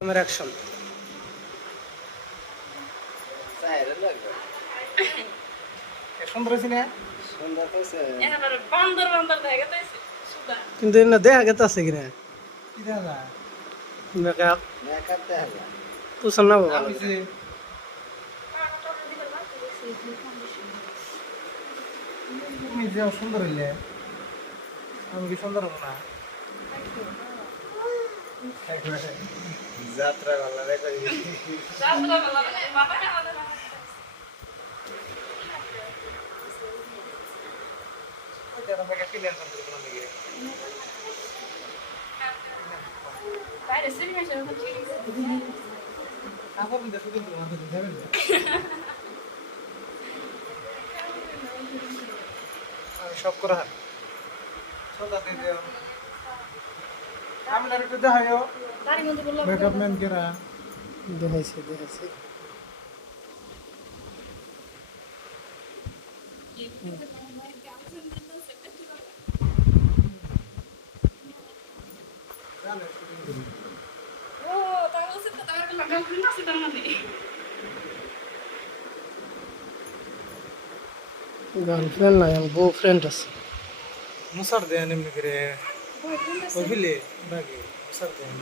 আমার অ্যাকশন সুন্দর হয়েছে না? কিন্তু না দেখা গেছে আছে কিনা মেকআপ পুষান না বাবা সুন্দর হইলে আমি কি সুন্দর হবো না? যাত্রা ভালো রেখে সব করা আমি একটু দেখাইও মেকআপ ম্যান কেরা দেখাইছে গার্লফ্রেন্ড নাই আমার বউ ফ্রেন্ড আছে মুসার দেন এমনি করে বুঝলি বাকি মুসার দেন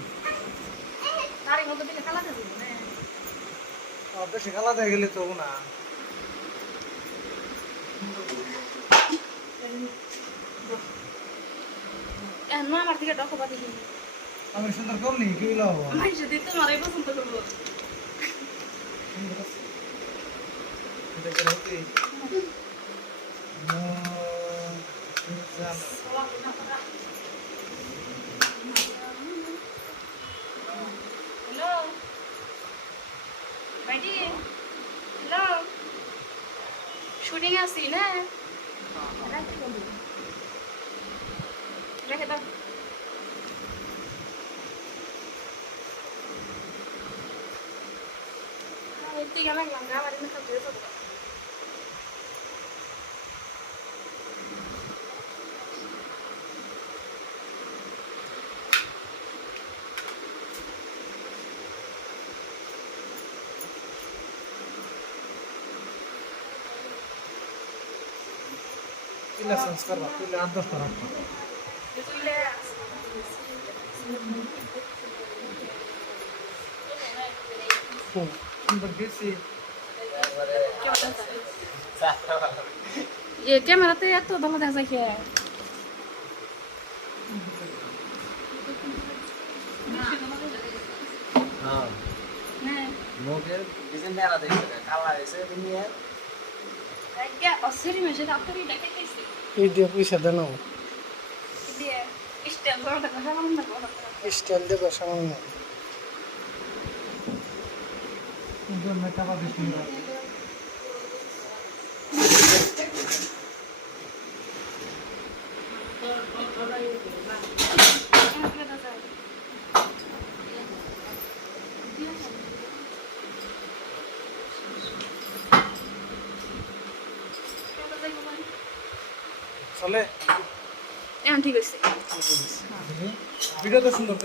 বেশি খালা দিয়ে গেলে তো না আমার থেকে ডকো বাদি আমি সুন্দর করলি কি হলো আমি যদি তোমারই পছন্দ করবো হ্যালো ভাইটি হ্যালো শুটিং আসি না রেখে দাও তুই গেলাম গঙ্গা বাড়ি না খাবে তো ಇಲ್ಲ ಸಂಸ್ಕಾರ ಇಲ್ಲ ಆದಷ್ಟು ರಾಕ್ತ ये कैमरा तो यार तो दम দেখা যায় কি হ্যাঁ মুখের ডিজাইন দেওয়া দেখতে কালার এসে দুনিয়া আগে অসরি মেশে আপনি দেখাইতেছি এই দিয়ে পয়সা দেন দিয়ে স্টাইল করতে কথা বলুন না স্টাইল দেবো সামান্য মেকআপ দিস চলে ঠিক আছে ভিডিও তো সুন্দর